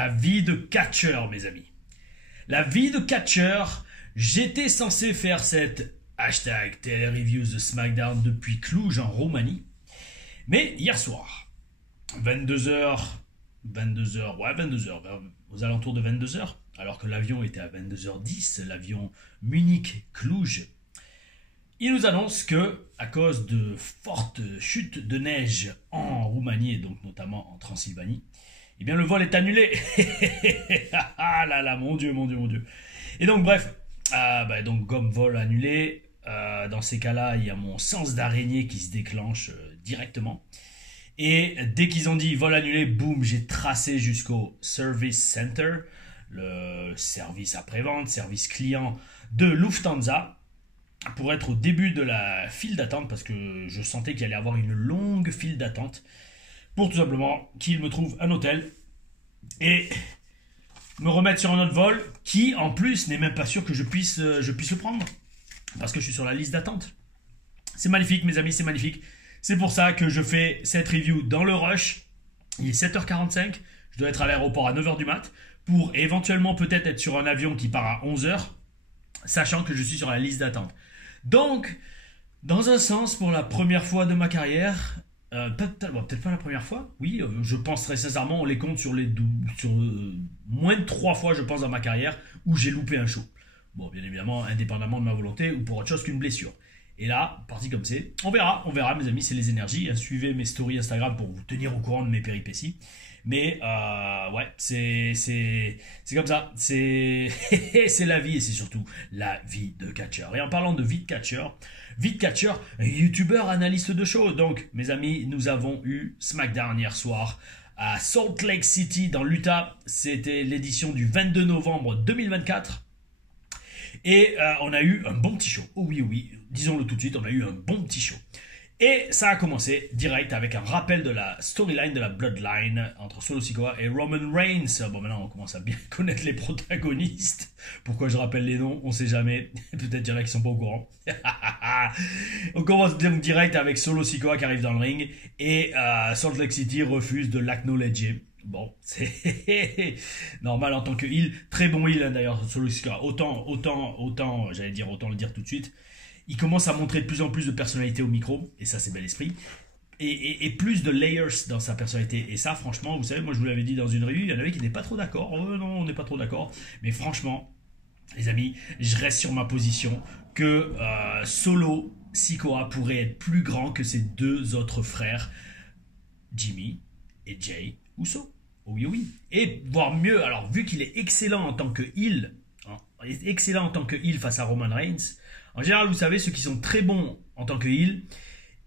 La vie de catcheur, mes amis. La vie de catcheur, j'étais censé faire cette hashtag télé-reviews de SmackDown depuis Cluj en Roumanie. Mais hier soir, 22h, aux alentours de 22h, alors que l'avion était à 22h10, l'avion Munich-Cluj, il nous annonce que, à cause de fortes chutes de neige en Roumanie et donc notamment en Transylvanie, eh bien le vol est annulé. Ah là là, mon Dieu. Et donc bref, donc comme vol annulé, dans ces cas-là, il y a mon sens d'araignée qui se déclenche directement. Et dès qu'ils ont dit vol annulé, boum, j'ai tracé jusqu'au Service Center, le service après-vente, service client de Lufthansa, pour être au début de la file d'attente, parce que je sentais qu'il allait y avoir une longue file d'attente, pour tout simplement qu'ils me trouvent un hôtel et me remettre sur un autre vol, qui en plus n'est même pas sûr que je puisse le prendre, parce que je suis sur la liste d'attente. C'est magnifique, mes amis, c'est magnifique. C'est pour ça que je fais cette review dans le rush. Il est 7h45, je dois être à l'aéroport à 9h du mat, pour éventuellement peut-être être sur un avion qui part à 11h, sachant que je suis sur la liste d'attente. Donc, dans un sens, pour la première fois de ma carrière, peut-être pas la première fois, oui, je pense très sincèrement, on les compte sur moins de 3 fois, je pense, dans ma carrière, où j'ai loupé un show. Bon, bien évidemment, indépendamment de ma volonté, ou pour autre chose qu'une blessure. Et là, parti comme c'est, on verra mes amis, c'est les énergies. Suivez mes stories Instagram pour vous tenir au courant de mes péripéties. Mais ouais, c'est comme ça, c'est la vie et c'est surtout la vie de catcheur. Et en parlant de vie de catcheur, youtubeur, analyste de show. Donc mes amis, nous avons eu SmackDown hier soir à Salt Lake City dans l'Utah. C'était l'édition du 22 novembre 2024. Et on a eu un bon petit show. Oh oui, disons-le tout de suite, on a eu un bon petit show. Et ça a commencé direct avec un rappel de la storyline de la Bloodline entre Solo Sikoa et Roman Reigns. Bon, maintenant on commence à bien connaître les protagonistes. Pourquoi je rappelle les noms, on sait jamais. Peut-être qu'il y en a qui sont pas au courant. On commence donc direct avec Solo Sikoa qui arrive dans le ring et Salt Lake City refuse de l'acknowledger. Bon, c'est normal en tant que heel, très bon heel hein, d'ailleurs Solo Sikoa. Autant le dire tout de suite. Il commence à montrer de plus en plus de personnalité au micro, et ça c'est bel esprit, et plus de layers dans sa personnalité. Et ça franchement, vous savez, moi je vous l'avais dit dans une review, il y en avait qui n'étaient pas trop d'accord. Non, on n'est pas trop d'accord. Mais franchement, les amis, je reste sur ma position que Solo Sikoa pourrait être plus grand que ses deux autres frères, Jimmy et Jay Uso. Oh oui. Et voire mieux, alors vu qu'il est excellent en tant que heel, face à Roman Reigns. En général, vous savez, ceux qui sont très bons en tant que heel,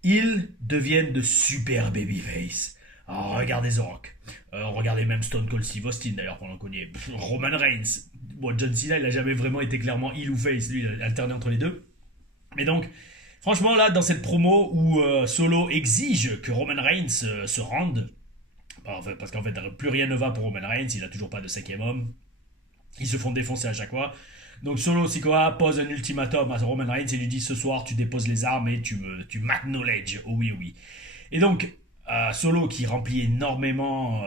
ils deviennent de super babyface. Alors, regardez The Rock. Regardez même Stone Cold Steve Austin, d'ailleurs, qu'on en connaît. Roman Reigns. Bon, John Cena, il n'a jamais vraiment été clairement heel ou face. Lui, il a alterné entre les deux. Mais donc, franchement, là, dans cette promo où Solo exige que Roman Reigns se rende, parce qu'en fait, plus rien ne va pour Roman Reigns, il n'a toujours pas de 5e homme. Ils se font défoncer à chaque fois. Donc Solo Sikoa pose un ultimatum à Roman Reigns et lui dit ce soir tu déposes les armes et tu m'acknowledges. Oh oui. Et donc Solo qui remplit énormément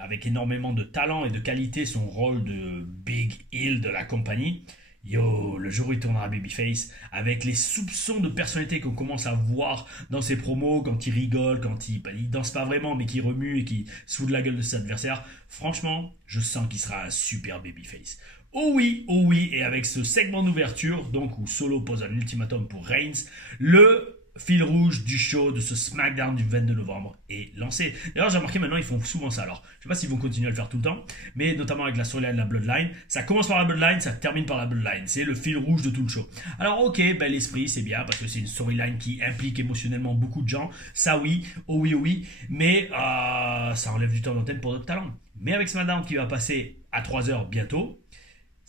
avec énormément de talent et de qualité son rôle de big heel de la compagnie. Le jour où il tournera babyface, avec les soupçons de personnalité qu'on commence à voir dans ses promos, quand il rigole, quand il danse pas vraiment, mais qu'il remue et qu'il se fout de la gueule de ses adversaires, franchement, je sens qu'il sera un super babyface. Oh oui, et avec ce segment d'ouverture, donc où Solo pose un ultimatum pour Reigns, le fil rouge du show de ce SmackDown du 22 novembre est lancé. D'ailleurs, j'ai remarqué maintenant, ils font souvent ça. Alors, je sais pas s'ils vont continuer à le faire tout le temps, mais notamment avec la storyline de la Bloodline. Ça commence par la Bloodline, ça termine par la Bloodline. C'est le fil rouge de tout le show. Alors, ok, l'esprit, c'est bien, parce que c'est une storyline qui implique émotionnellement beaucoup de gens. Ça, oui, oh oui, mais ça enlève du temps d'antenne pour d'autres talents. Mais avec SmackDown qui va passer à 3h bientôt,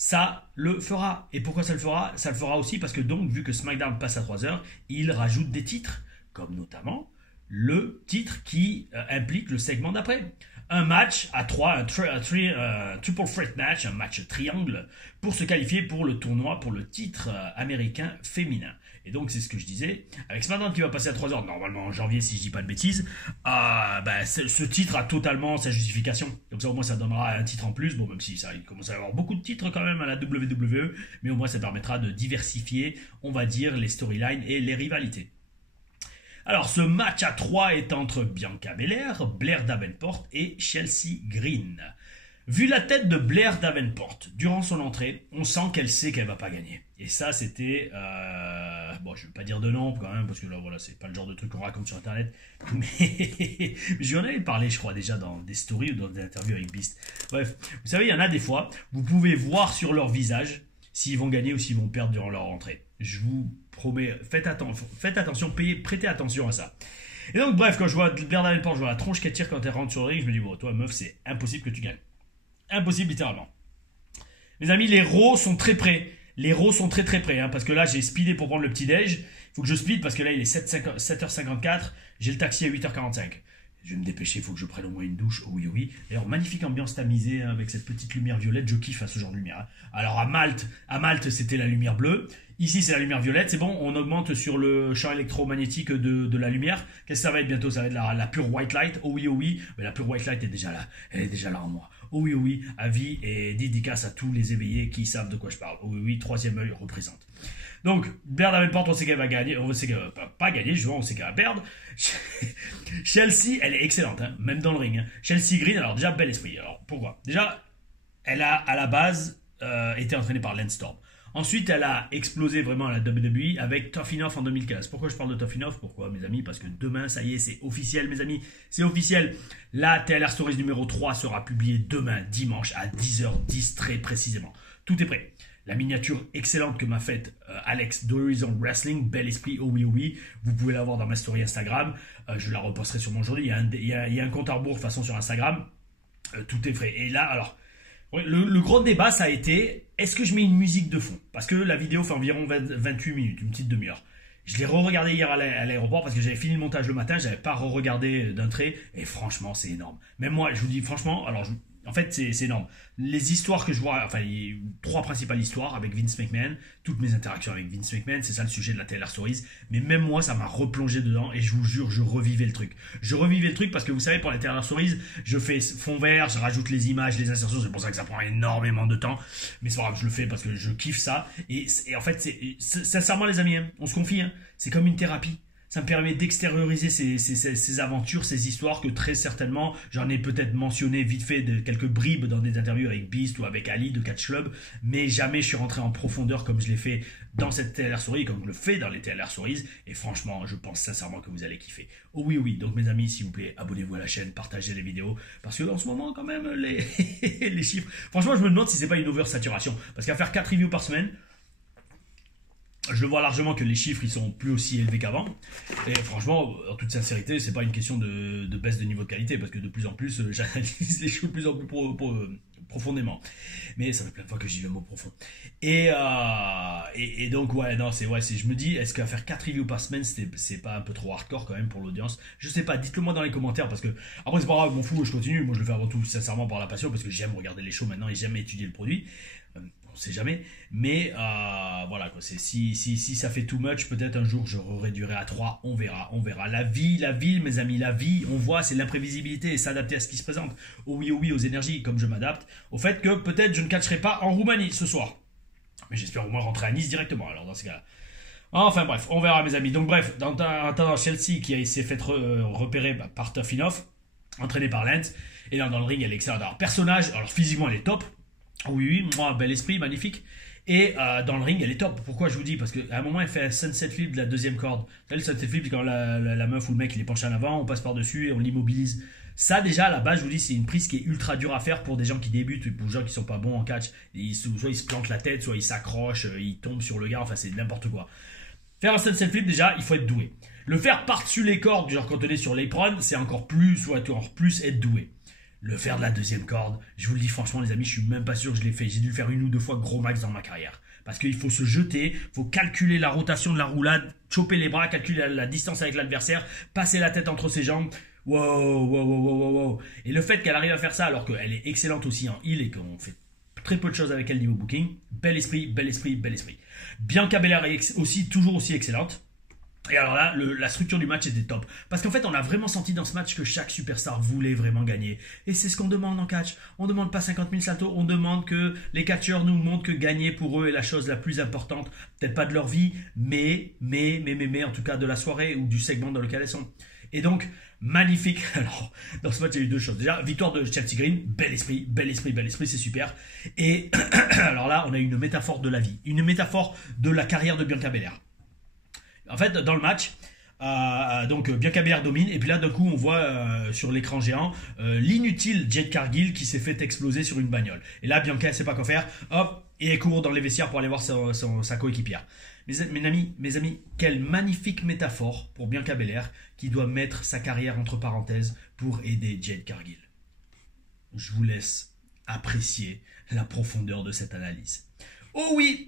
ça le fera. Et pourquoi ça le fera? Ça le fera aussi parce que donc, vu que SmackDown passe à 3h, il rajoute des titres, comme notamment le titre qui implique le segment d'après. Un match à 3, un triple threat match, un match triangle, pour se qualifier pour le tournoi, pour le titre américain féminin. Et donc, c'est ce que je disais. Avec SmackDown qui va passer à 3h, normalement en janvier, si je dis pas de bêtises, ce titre a totalement sa justification. Donc ça, au moins, ça donnera un titre en plus. Bon, même si ça, il commence à y avoir beaucoup de titres quand même à la WWE, mais au moins, ça permettra de diversifier, on va dire, les storylines et les rivalités. Alors, ce match à 3 est entre Bianca Belair, Blair Davenport et Chelsea Green. Vu la tête de Blair Davenport durant son entrée, on sent qu'elle sait qu'elle va pas gagner. Et ça, c'était... Bon, je ne vais pas dire de nom quand même, parce que là, voilà, c'est pas le genre de truc qu'on raconte sur Internet. Mais j'en avais parlé, je crois, déjà dans des stories ou dans des interviews avec Beast. Bref, vous savez, il y en a des fois, vous pouvez voir sur leur visage s'ils vont gagner ou s'ils vont perdre durant leur entrée. Je vous promets, faites attention, prêtez attention à ça. Et donc, bref, quand je vois Blair Davenport, je vois la tronche qu'elle tire quand elle rentre sur le ring, je me dis, bon, toi, meuf, c'est impossible que tu gagnes. Impossible, littéralement. Mes amis, les Raw sont très près. Les Raw sont très très près, hein, parce que là, j'ai speedé pour prendre le petit déj. Il faut que je speed, parce que là, il est 7h54. J'ai le taxi à 8h45. Je vais me dépêcher, il faut que je prenne au moins une douche. Oh oui, oh oui. D'ailleurs, magnifique ambiance tamisée, hein, avec cette petite lumière violette. Je kiffe ce genre de lumière. Hein. Alors, à Malte, c'était la lumière bleue. Ici, c'est la lumière violette. C'est bon, on augmente sur le champ électromagnétique de la lumière. Qu'est-ce que ça va être bientôt? Ça va être la pure white light. Oh oui, oh oui. Mais la pure white light est déjà là. Elle est déjà là en moi. Oh oui, oh oui. Avis et dédicace à tous les éveillés qui savent de quoi je parle. Oh oui, oui. Troisième œil représente. Donc, Blair Davenport, on sait qu'elle va gagner. On sait qu'elle va pas gagner, justement, on sait qu'elle va perdre. Chelsea, elle est excellente, hein, même dans le ring. Hein. Chelsea Green, alors déjà, bel esprit. Alors, pourquoi? Déjà, elle a, à la base, été entraînée par Lance Storm. Ensuite, elle a explosé vraiment à la WWE avec Tough Enough en 2015. Pourquoi je parle de Tough Enough? Pourquoi, mes amis? Parce que demain, ça y est, c'est officiel, mes amis. C'est officiel. La TLR Stories numéro 3 sera publiée demain, dimanche, à 10h10, très précisément. Tout est prêt. La miniature excellente que m'a faite Alex d'Horizon Wrestling, bel esprit, oh oui, oh oui. Vous pouvez la voir dans ma story Instagram. Je la reposterai sur mon journal. Il y a un compte à rebours de façon sur Instagram. Tout est frais. Et là, alors, le gros débat, ça a été, est-ce que je mets une musique de fond? Parce que la vidéo fait environ 28 minutes, une petite demi-heure. Je l'ai re-regardé hier à l'aéroport parce que j'avais fini le montage le matin, j'avais pas re-regardé d'un trait. Et franchement, c'est énorme. Même moi, je vous dis franchement, alors en fait, c'est énorme. Les histoires que je vois, enfin, il y a 3 principales histoires avec Vince McMahon, toutes mes interactions avec Vince McMahon, c'est ça le sujet de la TLR Stories. Mais même moi, ça m'a replongé dedans et je vous jure, je revivais le truc. Je revivais le truc parce que vous savez, pour la TLR Stories, je fais fond vert, je rajoute les images, les insertions, c'est pour ça que ça prend énormément de temps. Mais c'est pas grave, je le fais parce que je kiffe ça. Et en fait, sincèrement, les amis, hein, on se confie, hein, c'est comme une thérapie. Ça me permet d'extérioriser ces aventures, ces histoires que très certainement, j'en ai peut-être mentionné vite fait de quelques bribes dans des interviews avec Beast ou avec Ali de Catch Club, mais jamais je suis rentré en profondeur comme je l'ai fait dans cette TLR Story, comme je le fais dans les TLR Stories, et franchement, je pense sincèrement que vous allez kiffer. Oh oui, oui, donc mes amis, s'il vous plaît, abonnez-vous à la chaîne, partagez les vidéos, parce que en ce moment, quand même, les chiffres, franchement, je me demande si c'est pas une oversaturation, parce qu'à faire 4 reviews par semaine, je le vois largement que les chiffres ils sont plus aussi élevés qu'avant. Et franchement, en toute sincérité, c'est pas une question de baisse de niveau de qualité, parce que de plus en plus, j'analyse les choses de plus en plus profondément. Mais ça fait plein de fois que j'y vais le mot profond. Et donc, ouais, non, je me dis, est-ce qu'à faire 4 reviews par semaine, c'est pas un peu trop hardcore quand même pour l'audience? Je sais pas, dites-le moi dans les commentaires, parce que après, c'est pas grave, je m'en fous, je continue. Moi, je le fais avant tout sincèrement par la passion, parce que j'aime regarder les shows maintenant et j'aime étudier le produit. On sait jamais, mais voilà quoi. Si ça fait too much, peut-être un jour je réduirai à 3, on verra. La vie, mes amis, la vie, on voit, c'est l'imprévisibilité et s'adapter à ce qui se présente. Oh oui, aux énergies, comme je m'adapte au fait que peut-être je ne catcherai pas en Roumanie ce soir, mais j'espère au moins rentrer à Nice directement. Alors dans ce cas-là, enfin bref, on verra mes amis. Donc bref, dans attendant Chelsea qui s'est fait repérer par Tough Enough, entraîné par Lance, et là dans le ring elle est excellente. Alors personnage, alors physiquement elle est top. Oui, moi, bel esprit, magnifique. Et dans le ring, elle est top. Pourquoi je vous dis? Parce qu'à un moment, elle fait un sunset flip de la deuxième corde. Vous savez, le sunset flip, c'est quand la meuf ou le mec il est penché en avant, on passe par-dessus et on l'immobilise. Ça, déjà, à la base, je vous dis, c'est une prise qui est ultra dure à faire pour des gens qui débutent, pour des gens qui sont pas bons en catch. Soit ils se plantent la tête, soit ils s'accrochent, ils tombent sur le gars, enfin, c'est n'importe quoi. Faire un sunset flip, déjà, il faut être doué. Le faire par-dessus les cordes, genre quand on est sur l'apron, c'est encore plus être doué. Le faire de la deuxième corde, je vous le dis franchement les amis, je suis même pas sûr que je l'ai fait. J'ai dû le faire 1 ou 2 fois gros max dans ma carrière. Parce qu'il faut se jeter, il faut calculer la rotation de la roulade, choper les bras, calculer la distance avec l'adversaire, passer la tête entre ses jambes. Wow. Et le fait qu'elle arrive à faire ça alors qu'elle est excellente aussi en heel et qu'on fait très peu de choses avec elle niveau booking, bel esprit. Bianca Belair est aussi toujours aussi excellente. Et alors là, la structure du match était top. Parce qu'en fait, on a vraiment senti dans ce match que chaque superstar voulait vraiment gagner. Et c'est ce qu'on demande en catch. On demande pas 50 000 saltos, on demande que les catcheurs nous montrent que gagner pour eux est la chose la plus importante. Peut-être pas de leur vie, mais, en tout cas de la soirée ou du segment dans lequel elles sont. Et donc, magnifique. Alors, dans ce match, il y a eu deux choses. Déjà, victoire de Chelsea Green, bel esprit, c'est super. Et alors là, on a une métaphore de la vie, une métaphore de la carrière de Bianca Belair. En fait, dans le match, donc Bianca Belair domine, et puis là, d'un coup, on voit sur l'écran géant l'inutile Jade Cargill qui s'est fait exploser sur une bagnole. Et là, Bianca, elle sait pas quoi faire, hop, et elle court dans les vestiaires pour aller voir sa coéquipière. Mes amis, quelle magnifique métaphore pour Bianca Belair qui doit mettre sa carrière entre parenthèses pour aider Jade Cargill. Je vous laisse apprécier la profondeur de cette analyse. Oh oui,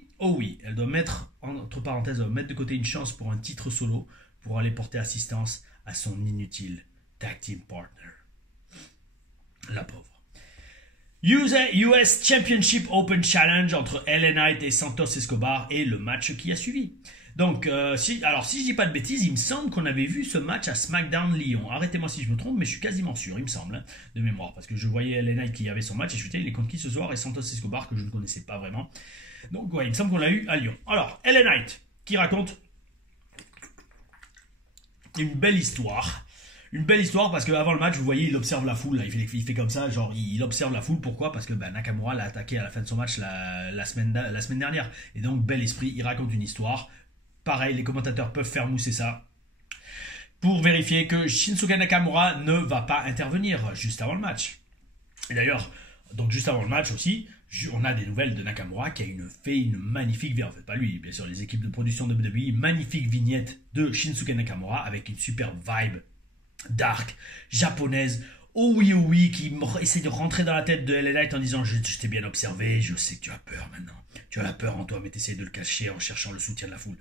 elle doit mettre, entre parenthèses, mettre de côté une chance pour un titre solo pour aller porter assistance à son inutile tag team partner. La pauvre. US Championship Open Challenge entre LA Knight et Santos Escobar et le match qui a suivi. Donc, si je dis pas de bêtises, il me semble qu'on avait vu ce match à SmackDown Lyon. Arrêtez-moi si je me trompe, mais je suis quasiment sûr, il me semble, hein, de mémoire. Parce que je voyais LA Knight qui avait son match et je me disais, il est contre qui ce soir, et Santos Escobar que je ne connaissais pas vraiment. Donc, ouais, il me semble qu'on l'a eu à Lyon. Alors, LA Knight qui raconte une belle histoire. Une belle histoire parce qu'avant le match, vous voyez, il observe la foule. Là. Il fait comme ça, genre il observe la foule. Pourquoi? Parce que Nakamura l'a attaqué à la fin de son match la semaine dernière. Et donc, bel esprit, il raconte une histoire. Pareil, les commentateurs peuvent faire mousser ça pour vérifier que Shinsuke Nakamura ne va pas intervenir juste avant le match. Et d'ailleurs, donc juste avant le match aussi, on a des nouvelles de Nakamura qui a fait une magnifique, en fait pas lui, bien sûr les équipes de production de WWE, magnifique vignette de Shinsuke Nakamura avec une super vibe dark, japonaise, oh oui, qui essaie de rentrer dans la tête de LA Knight en disant je t'ai bien observé, je sais que tu as peur maintenant, tu as la peur en toi mais tu essaies de le cacher en cherchant le soutien de la foule.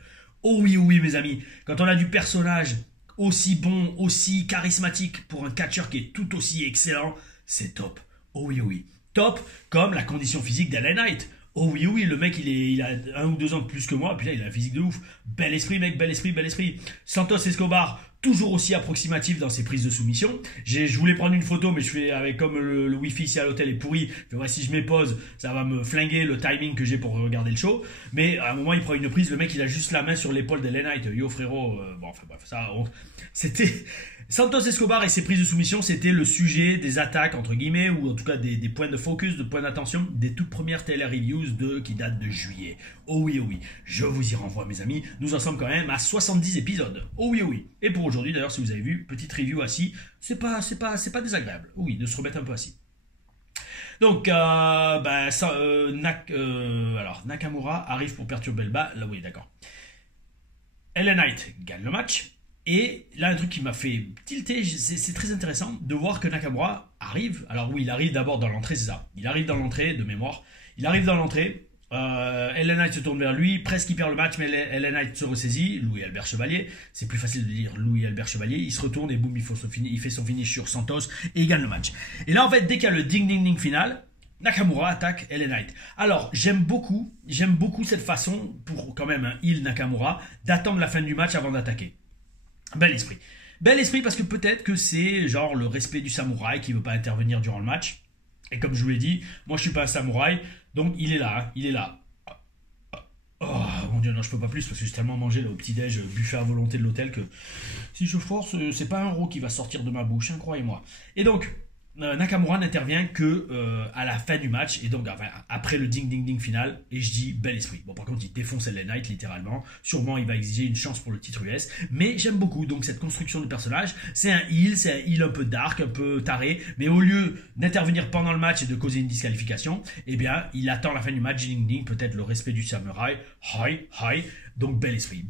Oh oui mes amis, quand on a du personnage aussi bon, aussi charismatique pour un catcheur qui est tout aussi excellent, c'est top. Oh oui. Top comme la condition physique d'LA Knight. Oh oui, le mec il a 1 ou 2 ans de plus que moi, puis là il a un physique de ouf. Bel esprit mec, bel esprit. Santos Escobar, toujours aussi approximatif dans ses prises de soumission. Je voulais prendre une photo, mais je fais avec comme le wifi ici à l'hôtel est pourri. Je vois si je m'épose, ça va me flinguer le timing que j'ai pour regarder le show. Mais à un moment il prend une prise, le mec il a juste la main sur l'épaule d'LA Knight. Yo frérot, c'était Santos Escobar et ses prises de soumission, c'était le sujet des attaques, entre guillemets, ou en tout cas des points de focus, de points d'attention, des toutes premières télé-reviews qui datent de juillet. Oh oui, je vous y renvoie mes amis, nous en sommes quand même à 70 épisodes. Oh oui. Et pour aujourd'hui d'ailleurs, si vous avez vu, petite review assis, c'est pas désagréable, oui, de se remettre un peu assis. Donc, Nakamura arrive pour perturber le bas, là oui, d'accord. LA Knight gagne le match. Et là, un truc qui m'a fait tilter, c'est très intéressant de voir que Nakamura arrive. Alors oui, il arrive d'abord dans l'entrée, c'est ça. Il arrive dans l'entrée, de mémoire. Il arrive dans l'entrée. LA Knight se tourne vers lui, presque il perd le match, mais LA Knight se ressaisit. Louis-Albert Chevalier, c'est plus facile de dire Louis-Albert Chevalier. Il se retourne et boum, il fait son finish sur Santos et il gagne le match. Et là, en fait, dès qu'il y a le ding final, Nakamura attaque LA Knight. Alors, j'aime beaucoup cette façon, pour quand même un heel Nakamura, d'attendre la fin du match avant d'attaquer. Bel esprit parce que peut-être que c'est genre le respect du samouraï qui veut pas intervenir durant le match. Et comme je vous l'ai dit, moi je suis pas un samouraï, donc il est là. Oh mon dieu, non, je peux pas plus parce que j'ai tellement mangé là, au petit-déj, buffet à volonté de l'hôtel que si je force, c'est pas un euro qui va sortir de ma bouche, hein, croyez-moi. Et donc, Nakamura n'intervient que à la fin du match et donc après le ding final et je dis bel esprit. Bon par contre il défonce LA Knight littéralement, sûrement il va exiger une chance pour le titre US, mais j'aime beaucoup donc cette construction du personnage. C'est un heel un peu dark, un peu taré, mais au lieu d'intervenir pendant le match et de causer une disqualification, eh bien il attend la fin du match, ding, peut-être le respect du samouraï, hi. Donc bel esprit,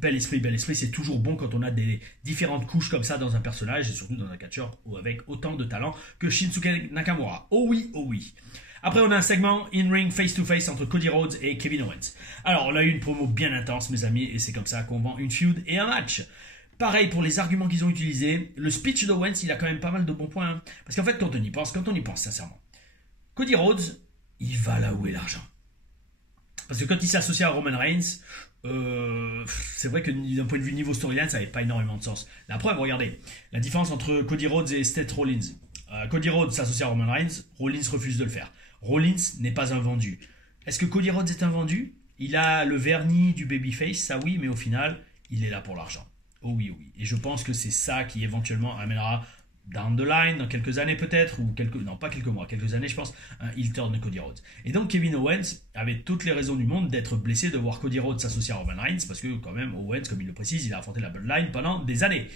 c'est toujours bon quand on a des différentes couches comme ça dans un personnage et surtout dans un catcheur avec autant de talent que Shinsuke Nakamura. Oh oui. Après on a un segment in-ring face-to-face entre Cody Rhodes et Kevin Owens. Alors on a eu une promo bien intense mes amis et c'est comme ça qu'on vend une feud et un match. Pareil pour les arguments qu'ils ont utilisés, le speech d'Owens il a quand même pas mal de bons points. Hein. Parce qu'en fait quand on y pense sincèrement, Cody Rhodes il va là où est l'argent. Parce que quand il s'est associé à Roman Reigns, c'est vrai que d'un point de vue niveau storyline, ça n'avait pas énormément de sens. La preuve, regardez, la différence entre Cody Rhodes et Seth Rollins. Cody Rhodes s'associe à Roman Reigns, Rollins refuse de le faire. Rollins n'est pas un vendu. Est-ce que Cody Rhodes est un vendu? Il a le vernis du babyface, ça oui, mais au final, il est là pour l'argent. Oh oui, oh oui. Et je pense que c'est ça qui éventuellement amènera down the line, dans quelques années peut-être, ou non pas quelques mois, quelques années je pense, un heel turn de Cody Rhodes. Et donc Kevin Owens avait toutes les raisons du monde d'être blessé, de voir Cody Rhodes s'associer à Roman Reigns, parce que quand même Owens, comme il le précise, il a affronté la Bloodline pendant des années.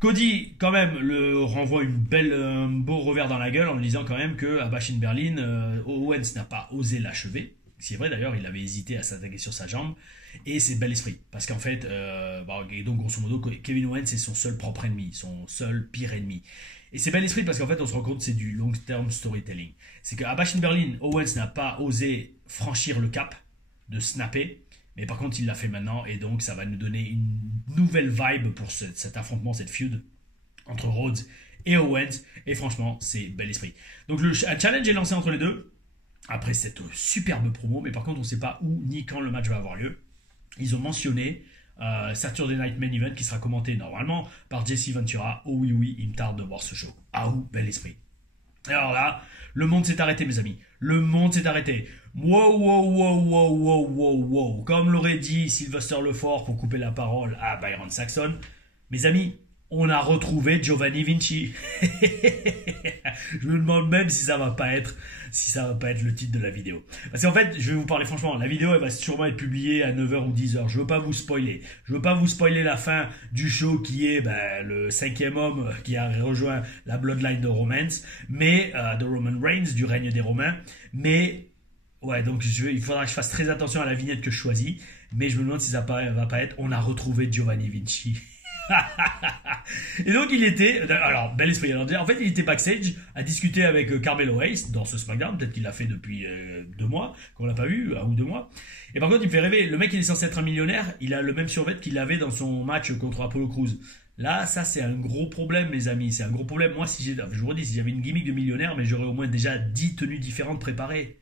Cody, quand même, le renvoie un beau revers dans la gueule en lui disant quand même que à Bash in Berlin, Owens n'a pas osé l'achever. C'est vrai d'ailleurs, il avait hésité à s'attaquer sur sa jambe. Et c'est bel esprit. Parce qu'en fait, et donc grosso modo, Kevin Owens c'est son seul propre ennemi, son seul pire ennemi. Et c'est bel esprit parce qu'en fait, on se rend compte que c'est du long-term storytelling. C'est qu'à Bash in Berlin, Owens n'a pas osé franchir le cap de snapper. Mais par contre, il l'a fait maintenant. Et donc, ça va nous donner une nouvelle vibe pour cet affrontement, cette feud entre Rhodes et Owens. Et franchement, c'est bel esprit. Donc, un challenge est lancé entre les deux. Après cette superbe promo. Mais par contre, on ne sait pas où ni quand le match va avoir lieu. Ils ont mentionné Saturday Night Main Event qui sera commenté normalement par Jesse Ventura. Oh oui, oui, il me tarde de voir ce show. Ah ou, bel esprit. Et alors là, le monde s'est arrêté, mes amis. Le monde s'est arrêté. Wow, wow, wow, wow, wow, wow, wow. Comme l'aurait dit Sylvester Lefort pour couper la parole à Byron Saxton. Mes amis, on a retrouvé Giovanni Vinci. Je me demande même si ça va pas être le titre de la vidéo. Parce qu'en fait, je vais vous parler franchement, la vidéo elle va sûrement être publiée à 9h ou 10h. Je veux pas vous spoiler. Je veux pas vous spoiler la fin du show qui est le 5e homme qui a rejoint la Bloodline de de Roman Reigns, du règne des Romains. Mais ouais, donc il faudra que je fasse très attention à la vignette que je choisis. Mais je me demande si ça va pas être on a retrouvé Giovanni Vinci. Et donc il était, alors bel esprit, alors, en fait il était backstage à discuter avec Carmelo Hayes dans ce SmackDown, peut-être qu'il l'a fait depuis 2 mois, qu'on l'a pas vu, 1 ou 2 mois. Et par contre il me fait rêver, le mec il est censé être un millionnaire, il a le même survêt qu'il avait dans son match contre Apollo Crews. Là, ça c'est un gros problème mes amis, c'est un gros problème. Moi je vous redis, si j'avais une gimmick de millionnaire, mais j'aurais au moins déjà 10 tenues différentes préparées.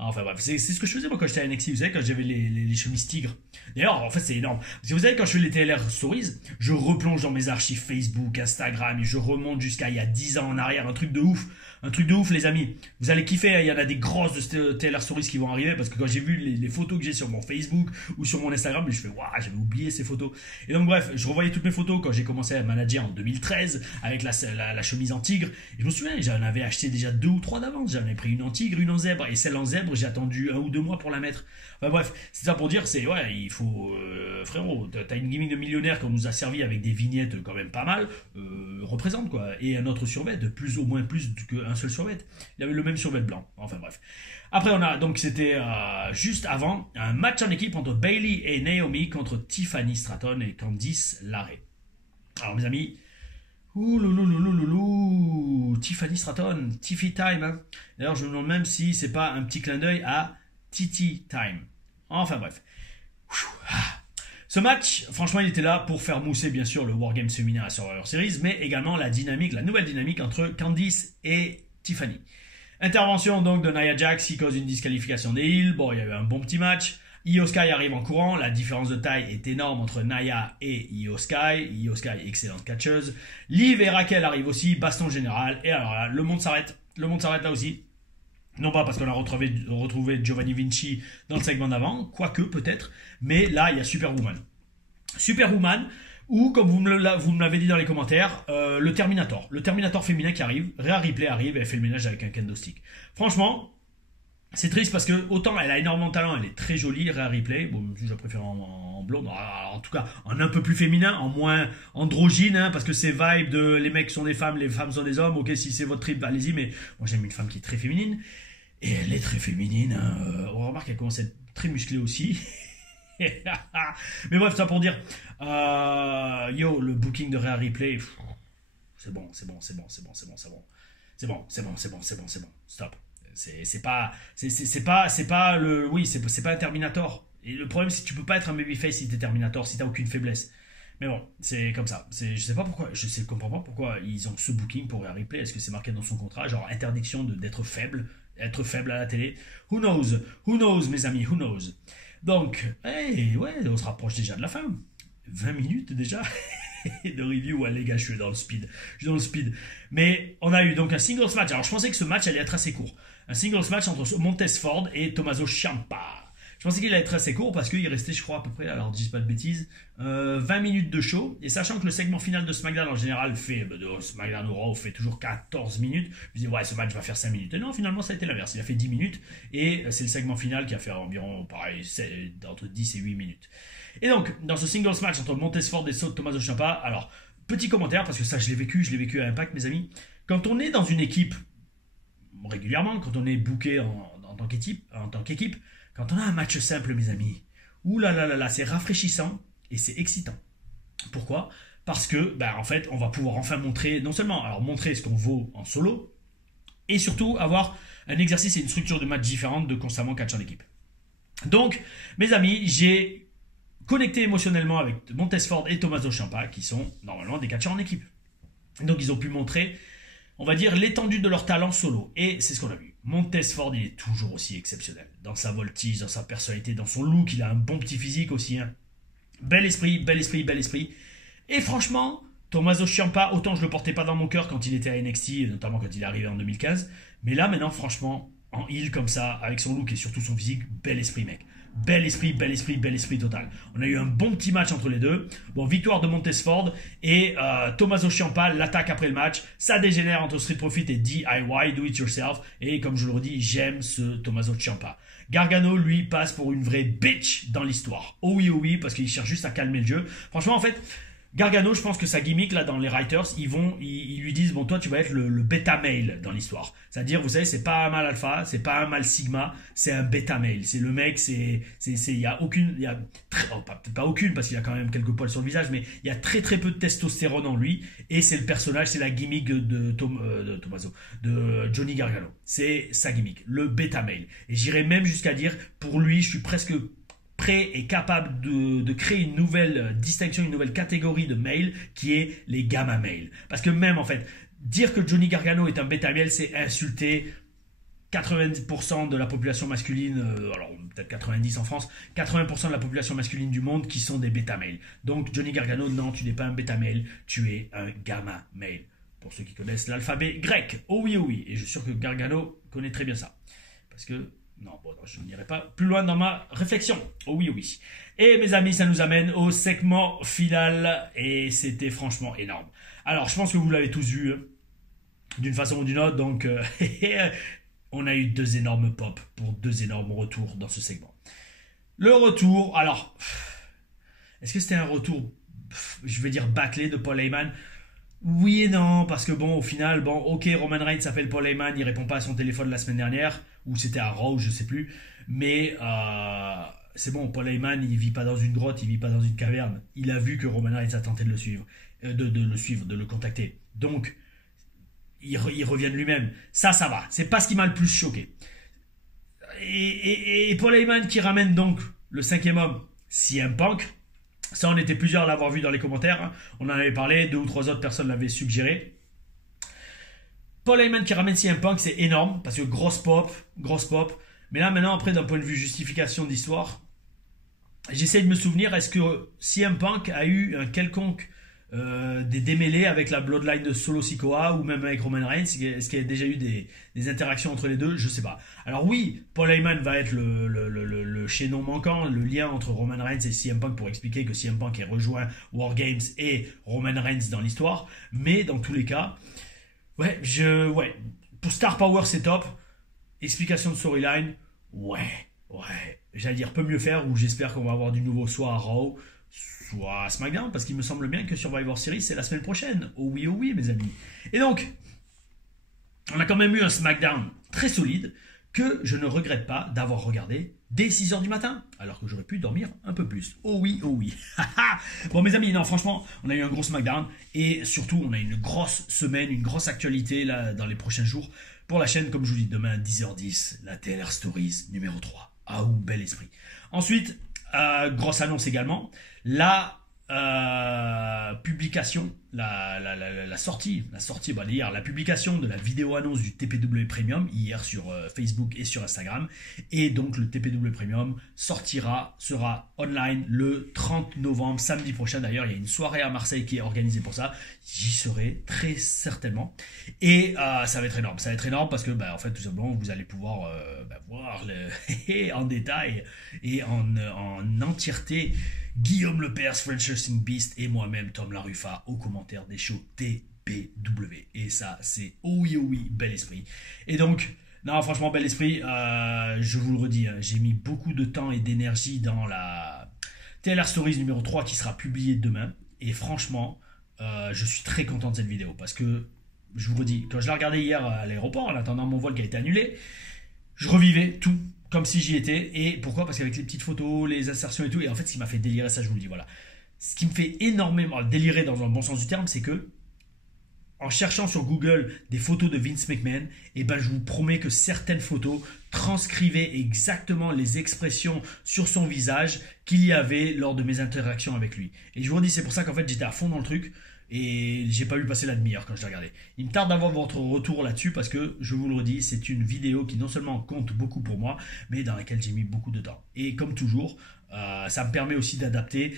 Enfin bref, c'est ce que je faisais moi quand j'étais à NXT, vous savez, quand j'avais les chemises tigres. D'ailleurs, en fait, c'est énorme. Parce que vous savez, quand je fais les TLR Stories, je replonge dans mes archives Facebook, Instagram, et je remonte jusqu'à il y a 10 ans en arrière, un truc de ouf. Un truc de ouf, les amis. Vous allez kiffer, il y en a des grosses de TLR Stories qui vont arriver, parce que quand j'ai vu les photos que j'ai sur mon Facebook ou sur mon Instagram, je fais, waouh, j'avais oublié ces photos. Et donc bref, je revoyais toutes mes photos quand j'ai commencé à manager en 2013, avec la chemise en tigre. Et je me souviens, j'en avais acheté déjà 2 ou 3 d'avance. J'en avais pris une en tigre, une en zèbre, et celle en zèbre, j'ai attendu 1 ou 2 mois pour la mettre. Enfin bref, c'est ça pour dire, il faut, frérot, t'as une gimmick de millionnaire qu'on nous a servi avec des vignettes quand même pas mal, représente quoi, et un autre survêt, au moins plus qu'un seul survêt. Il avait le même survêt blanc, enfin bref. Après c'était juste avant, un match en équipe entre Bayley et Naomi contre Tiffany Stratton et Candice LeRae. Alors mes amis, Tiffany Stratton, Tiffy Time, hein. D'ailleurs je me demande même si c'est pas un petit clin d'œil à Titi Time. Enfin bref. Ce match, franchement, il était là pour faire mousser bien sûr le Wargames féminin à Survivor Series, mais également la nouvelle dynamique entre Candice et Tiffany. Intervention donc de Nia Jax qui cause une disqualification des Heels. Bon, il y avait un bon petit match. Io Sky arrive en courant. La différence de taille est énorme entre Nia et Io Sky. Io Sky, excellente catcheuse. Liv et Raquel arrivent aussi. Baston général. Et alors là, le monde s'arrête. Le monde s'arrête là aussi. Non pas parce qu'on a retrouvé Giovanni Vinci dans le segment d'avant, quoique peut-être, mais là il y a Superwoman. Superwoman, ou comme vous me l'avez dit dans les commentaires, le Terminator féminin qui arrive, Rhea Ripley arrive et elle fait le ménage avec un kendo stick. Franchement, c'est triste parce que autant elle a énormément de talent, elle est très jolie, Rhea Ripley, bon je la préfère en blonde, en tout cas en un peu plus féminin, en moins androgyne, hein, parce que c'est vibe de les mecs sont des femmes, les femmes sont des hommes, ok si c'est votre trip, allez-y, mais moi j'aime une femme qui est très féminine. Et elle est très féminine, hein. On remarque qu'elle commence à être très musclée aussi. Mais bref, ça pour dire, le booking de Rhea Ripley, c'est bon, stop. C'est pas un Terminator. Et le problème, c'est que tu peux pas être un babyface si t'es Terminator, si t'as aucune faiblesse. Mais bon, c'est comme ça. Je sais pas pourquoi, comprends pas pourquoi ils ont ce booking pour Rhea Ripley. Est-ce que c'est marqué dans son contrat, genre interdiction d'être faible, être faible à la télé? Who knows? Who knows, mes amis? Who knows? Donc, hey, ouais, on se rapproche déjà de la fin. 20 minutes déjà de review. Ouais, les gars, je suis dans le speed. Je suis dans le speed. Mais on a eu donc un singles match. Alors, je pensais que ce match allait être assez court. Un singles match entre Montez Ford et Tommaso Ciampa. Je pensais qu'il allait être assez court parce qu'il restait, je crois, à peu près, alors je dis pas de bêtises, 20 minutes de show. Et sachant que le segment final de SmackDown en général de SmackDown au Raw fait toujours 14 minutes, je me dis, ouais, ce match va faire 5 minutes. Et non, finalement, ça a été l'inverse. Il a fait 10 minutes. Et c'est le segment final qui a fait environ, pareil, entre 10 et 8 minutes. Et donc, dans ce singles match entre Montez Ford et Tommaso Ciampa, alors, petit commentaire, parce que ça, je l'ai vécu à Impact, mes amis. Quand on est dans une équipe, régulièrement, quand on est booké en tant qu'équipe, quand on a un match simple, mes amis, ouh là là là là, c'est rafraîchissant et c'est excitant. Pourquoi? Parce que, en fait, on va pouvoir enfin montrer, non seulement montrer ce qu'on vaut en solo, et surtout avoir un exercice et une structure de match différente de constamment catch en équipe. Donc, mes amis, j'ai connecté émotionnellement avec Montez Ford et Tommaso Ciampa, qui sont normalement des catcheurs en équipe. Donc, ils ont pu montrer, on va dire, l'étendue de leur talent solo. Et c'est ce qu'on a vu. Montez Ford, il est toujours aussi exceptionnel. Dans sa voltige, dans sa personnalité, dans son look, il a un bon petit physique aussi. Hein. Bel esprit, bel esprit, bel esprit. Et franchement, Tommaso Ciampa, autant je le portais pas dans mon cœur quand il était à NXT, notamment quand il est arrivé en 2015. Mais là, maintenant, franchement, en heel comme ça, avec son look et surtout son physique, bel esprit, mec. Bel esprit, bel esprit, bel esprit total. On a eu un bon petit match entre les deux. Bon, victoire de Montez Ford et Tommaso Ciampa l'attaque après le match. Ça dégénère entre Street Profit et DIY, Do It Yourself. Et comme je le redis, j'aime ce Tommaso Ciampa. Gargano, lui, passe pour une vraie bitch dans l'histoire. Oh oui, parce qu'il cherche juste à calmer le jeu. Franchement, en fait, Gargano, je pense que sa gimmick là dans les writers, ils lui disent bon, toi tu vas être le bêta male dans l'histoire. C'est-à-dire, vous savez, c'est pas un mâle alpha, c'est pas un mâle sigma, c'est un bêta male. C'est le mec, il y a aucune, pas aucune parce qu'il a quand même quelques poils sur le visage, mais il y a très très peu de testostérone en lui et c'est le personnage, c'est la gimmick de Johnny Gargano. C'est sa gimmick, le bêta male. Et j'irais même jusqu'à dire, pour lui, je suis presque prêt et capable de créer une nouvelle distinction, une nouvelle catégorie de male qui est les gamma male. Parce que même en fait, dire que Johnny Gargano est un bêta male, c'est insulter 90% de la population masculine, alors peut-être 90 en France, 80% de la population masculine du monde qui sont des bêta male. Donc Johnny Gargano, non, tu n'es pas un bêta male, tu es un gamma male. Pour ceux qui connaissent l'alphabet grec, oh oui, et je suis sûr que Gargano connaît très bien ça. Parce que non, je n'irai pas plus loin dans ma réflexion. Oh oui. Et mes amis, ça nous amène au segment final. Et c'était franchement énorme. Alors, je pense que vous l'avez tous vu, d'une façon ou d'une autre. Donc, on a eu 2 énormes pops pour 2 énormes retours dans ce segment. Le retour, alors, est-ce que c'était un retour, je vais dire, bâclé de Paul Heyman? Oui et non, parce que bon, au final, ok, Roman Reigns s'appelle Paul Heyman, il répond pas à son téléphone la semaine dernière, ou c'était à Raw, je sais plus, mais c'est bon, Paul Heyman, il vit pas dans une grotte, il vit pas dans une caverne, il a vu que Roman Reigns a tenté de le suivre, de le contacter, donc il revient de lui-même, ça va, c'est pas ce qui m'a le plus choqué. Et Paul Heyman qui ramène donc le 5e homme, CM Punk. Ça, on était plusieurs à l'avoir vu dans les commentaires. On en avait parlé, 2 ou 3 autres personnes l'avaient suggéré. Paul Heyman qui ramène CM Punk, c'est énorme, parce que grosse pop. Mais là, maintenant, après, d'un point de vue justification d'histoire, j'essaie de me souvenir, est-ce que CM Punk a eu un quelconque des démêlés avec la bloodline de Solo Sikoa ou même avec Roman Reigns? Est-ce qu'il y a déjà eu des interactions entre les deux? Je sais pas. Alors oui, Paul Heyman va être le chaînon manquant, le lien entre Roman Reigns et CM Punk pour expliquer que CM Punk est rejoint War Games et Roman Reigns dans l'histoire. Mais dans tous les cas, pour Star Power c'est top. Explication de storyline, j'allais dire peut mieux faire, ou j'espère qu'on va avoir du nouveau soit à Raw, soit à SmackDown, parce qu'il me semble bien que Survivor Series c'est la semaine prochaine. Oh oui mes amis. Et donc, on a quand même eu un SmackDown très solide que je ne regrette pas d'avoir regardé dès 6h du matin, alors que j'aurais pu dormir un peu plus. Oh oui. Bon mes amis, non franchement, on a eu un gros SmackDown et surtout on a une grosse semaine, une grosse actualité là dans les prochains jours pour la chaîne, comme je vous dis, demain 10h10, la TLR Stories numéro 3. Ah ou bel esprit. Ensuite, grosse annonce également, la publication, la sortie, hier, la publication de la vidéo annonce du TPW Premium hier sur Facebook et sur Instagram. Et donc le TPW Premium sera online le 30 novembre, samedi prochain. D'ailleurs, il y a une soirée à Marseille qui est organisée pour ça. J'y serai très certainement. Et ça va être énorme. Ça va être énorme parce que, en fait, tout simplement, vous allez pouvoir voir en détail et en entièreté Guillaume Lepers, French Wrestling Beast et moi-même, Tom Laruffa, aux commentaires des shows TPW. Et ça, c'est oh oui, bel esprit. Et donc, non, franchement, bel esprit. Je vous le redis, hein, j'ai mis beaucoup de temps et d'énergie dans la TLR Stories numéro 3 qui sera publiée demain. Et franchement, je suis très content de cette vidéo parce que, je vous le redis, quand je l'ai regardée hier à l'aéroport, en attendant mon vol qui a été annulé, je revivais tout comme si j'y étais. Et pourquoi? Parce qu'avec les petites photos, les insertions et tout, et en fait, ce qui m'a fait délirer, ça je vous le dis, voilà. Ce qui me fait énormément délirer dans un bon sens du terme, c'est que en cherchant sur Google des photos de Vince McMahon, je vous promets que certaines photos transcrivaient exactement les expressions sur son visage qu'il y avait lors de mes interactions avec lui. Et je vous dis, c'est pour ça qu'en fait, j'étais à fond dans le truc. Et j'ai pas vu passer la demi-heure quand je l'ai regardé. Il me tarde d'avoir votre retour là-dessus parce que, je vous le redis, c'est une vidéo qui non seulement compte beaucoup pour moi, mais dans laquelle j'ai mis beaucoup de temps. Et comme toujours, ça me permet aussi d'adapter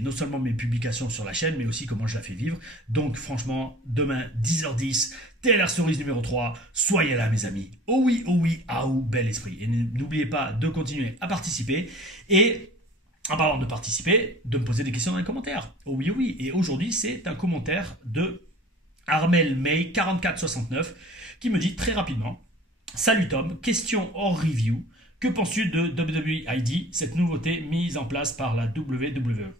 non seulement mes publications sur la chaîne, mais aussi comment je la fais vivre. Donc franchement, demain, 10h10, TLR Stories numéro 3, soyez là mes amis. Oh oui, bel esprit. Et n'oubliez pas de continuer à participer. Et en parlant de participer, de me poser des questions dans les commentaires. Oh oui. Et aujourd'hui, c'est un commentaire de Armel May 4469 qui me dit très rapidement: Salut Tom, question hors review. Que penses-tu de WWE ID, cette nouveauté mise en place par la WWE?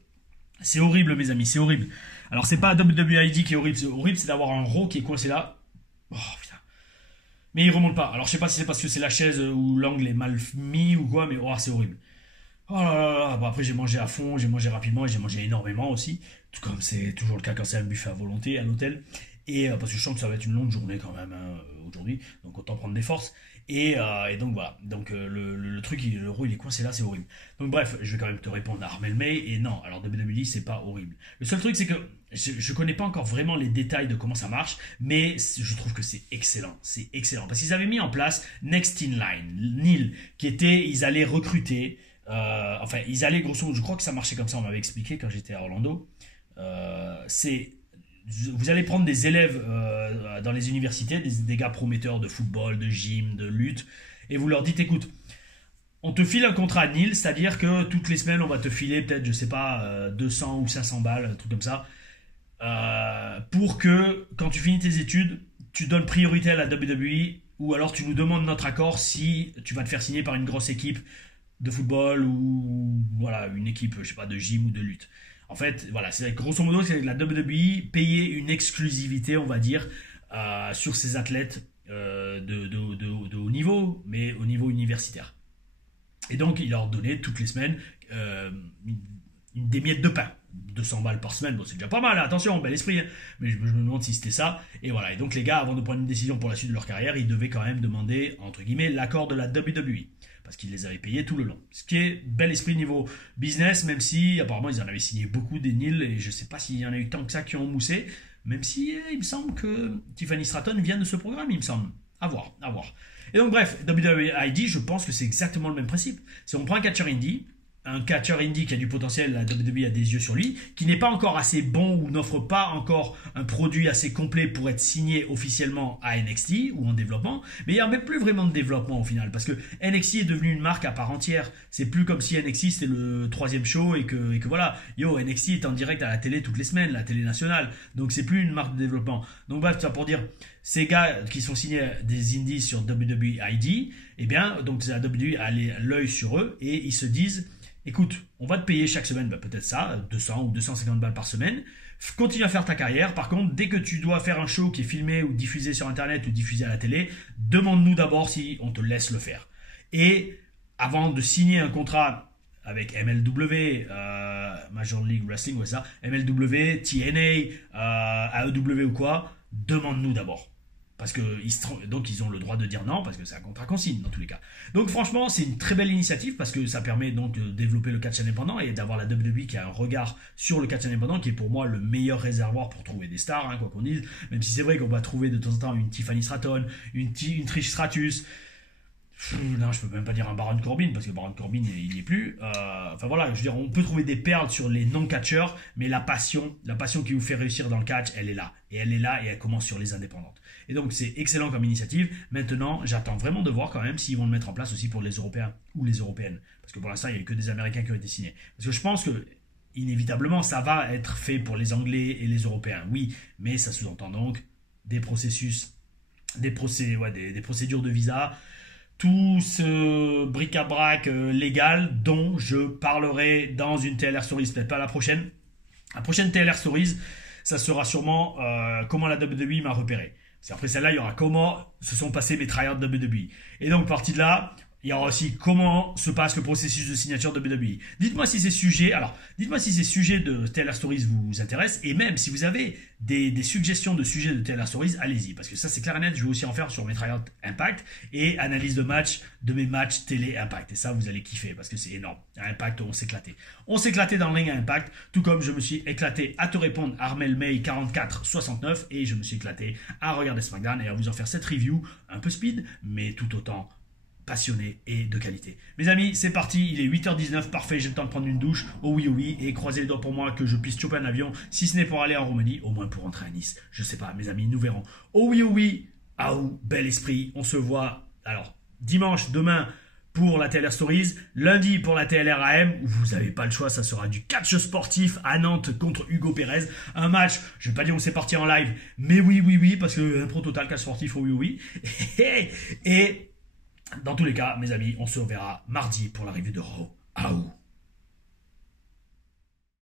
C'est horrible mes amis, c'est horrible. Alors c'est pas WWE ID qui est horrible, c'est d'avoir un Raw qui est coincé là. Oh putain. Mais il remonte pas. Alors je sais pas si c'est parce que c'est la chaise ou l'angle est mal mis ou quoi, mais c'est horrible. Oh là là là. Après j'ai mangé à fond, j'ai mangé rapidement et j'ai mangé énormément aussi. Tout comme c'est toujours le cas quand c'est un buffet à volonté à l'hôtel. Et parce que je sens que ça va être une longue journée quand même aujourd'hui, donc autant prendre des forces. Et donc voilà, donc le truc, le Raw il est coincé là, c'est horrible. Donc bref, je vais quand même te répondre à Armel May. Et non, alors WWE c'est pas horrible. Le seul truc c'est que je connais pas encore vraiment les détails de comment ça marche, mais je trouve que c'est excellent, parce qu'ils avaient mis en place Next in Line, Neil, ils allaient recruter. Ils allaient grosso modo, je crois que ça marchait comme ça, on m'avait expliqué quand j'étais à Orlando. Vous allez prendre des élèves dans les universités, des gars prometteurs de football, de gym, de lutte, et vous leur dites, écoute, on te file un contrat à Neil, c'est-à-dire que toutes les semaines, on va te filer peut-être, je sais pas, 200 ou 500 balles, un truc comme ça, pour que, quand tu finis tes études, tu donnes priorité à la WWE, ou alors tu nous demandes notre accord si tu vas te faire signer par une grosse équipe de football ou voilà une équipe, je sais pas, de gym ou de lutte. En fait, voilà, c'est grosso modo, c'est la WWE payer une exclusivité, on va dire, sur ces athlètes de haut niveau, mais au niveau universitaire. Et donc, il leur donnait toutes les semaines des miettes de pain. 200 balles par semaine, bon, c'est déjà pas mal, hein, attention, bel esprit, hein. Mais je me demande si c'était ça. Et voilà, et donc les gars, avant de prendre une décision pour la suite de leur carrière, ils devaient quand même demander, entre guillemets, l'accord de la WWE. Parce qu'ils les avaient payés tout le long. Ce qui est bel esprit niveau business, même si apparemment ils en avaient signé beaucoup des Neil, et je sais pas s'il y en a eu tant que ça qui ont moussé, même si il me semble que Tiffany Stratton vient de ce programme, il me semble. À voir. Et donc bref, WWE ID, je pense que c'est exactement le même principe. Si on prend un catcheur indie qui a du potentiel, la WWE a des yeux sur lui, qui n'est pas encore assez bon ou n'offre pas encore un produit assez complet pour être signé officiellement à NXT ou en développement, mais il n'y a même plus vraiment de développement au final, parce que NXT est devenu une marque à part entière. C'est plus comme si NXT c'était le troisième show et que voilà, NXT est en direct à la télé toutes les semaines, la télé nationale, donc c'est plus une marque de développement. Donc bref, ça pour dire, ces gars qui sont signés des indies sur WWE ID, donc la WWE a l'œil sur eux et ils se disent, écoute, on va te payer chaque semaine, peut-être ça, 200 ou 250 balles par semaine. Continue à faire ta carrière. Par contre, dès que tu dois faire un show qui est filmé ou diffusé sur Internet ou diffusé à la télé, demande-nous d'abord si on te laisse le faire. Et avant de signer un contrat avec MLW, Major League Wrestling, ouais ça, MLW, TNA, AEW ou quoi, demande-nous d'abord. Parce que donc ils ont le droit de dire non, parce que c'est un contrat consigne dans tous les cas. Donc franchement, c'est une très belle initiative, parce que ça permet donc de développer le catch indépendant et d'avoir la WWE qui a un regard sur le catch indépendant, qui est pour moi le meilleur réservoir pour trouver des stars, hein, quoi qu'on dise. Même si c'est vrai qu'on va trouver de temps en temps une Tiffany Stratton, une Trish Stratus. Non, je peux même pas dire un Baron Corbin, parce que Baron Corbin, il n'y est plus. Enfin voilà, je veux dire, on peut trouver des perles sur les non-catcheurs, mais la passion qui vous fait réussir dans le catch, elle est là. Et elle est là, et elle commence sur les indépendantes. Et donc, c'est excellent comme initiative. Maintenant, j'attends vraiment de voir quand même s'ils vont le mettre en place aussi pour les Européens ou les Européennes. Parce que pour l'instant, il n'y a eu que des Américains qui ont été signés. Parce que je pense que, inévitablement, ça va être fait pour les Anglais et les Européens. Oui, mais ça sous-entend donc des processus, des procédures de visa, tout ce bric-à-brac légal dont je parlerai dans une TLR Stories, peut-être pas la prochaine. La prochaine TLR Stories, ça sera sûrement comment la WWE m'a repéré. Parce qu'après celle-là, il y aura comment se sont passés mes tryouts WWE. Et donc, partie de là, il y aura aussi comment se passe le processus de signature de WWE. Dites-moi si ces sujets, de TLR Stories vous intéressent, et même si vous avez des suggestions de sujets de TLR Stories, allez-y, parce que ça c'est clair et net, je vais aussi en faire sur mes tryouts Impact et analyse de match de mes matchs télé Impact. Et ça vous allez kiffer parce que c'est énorme. À Impact, on s'éclatait. On s'éclatait dans le ring à Impact, tout comme je me suis éclaté à te répondre Armel May 44-69, et je me suis éclaté à regarder SmackDown et à vous en faire cette review un peu speed, mais tout autant passionné et de qualité. Mes amis, c'est parti, il est 8h19, parfait, j'ai le temps de prendre une douche, oh oui, et croisez les doigts pour moi que je puisse choper un avion, si ce n'est pour aller en Roumanie, au moins pour rentrer à Nice. Je sais pas, mes amis, nous verrons. Oh oui, bel esprit, on se voit, alors, dimanche, demain, pour la TLR Stories, lundi pour la TLR AM, où vous n'avez pas le choix, ça sera du catch sportif à Nantes contre Hugo Pérez. Un match, je ne vais pas dire où c'est parti en live, mais oui, parce que un pro total catch sportif, oh oui. Et dans tous les cas, mes amis, on se reverra mardi pour l'arrivée de Raw.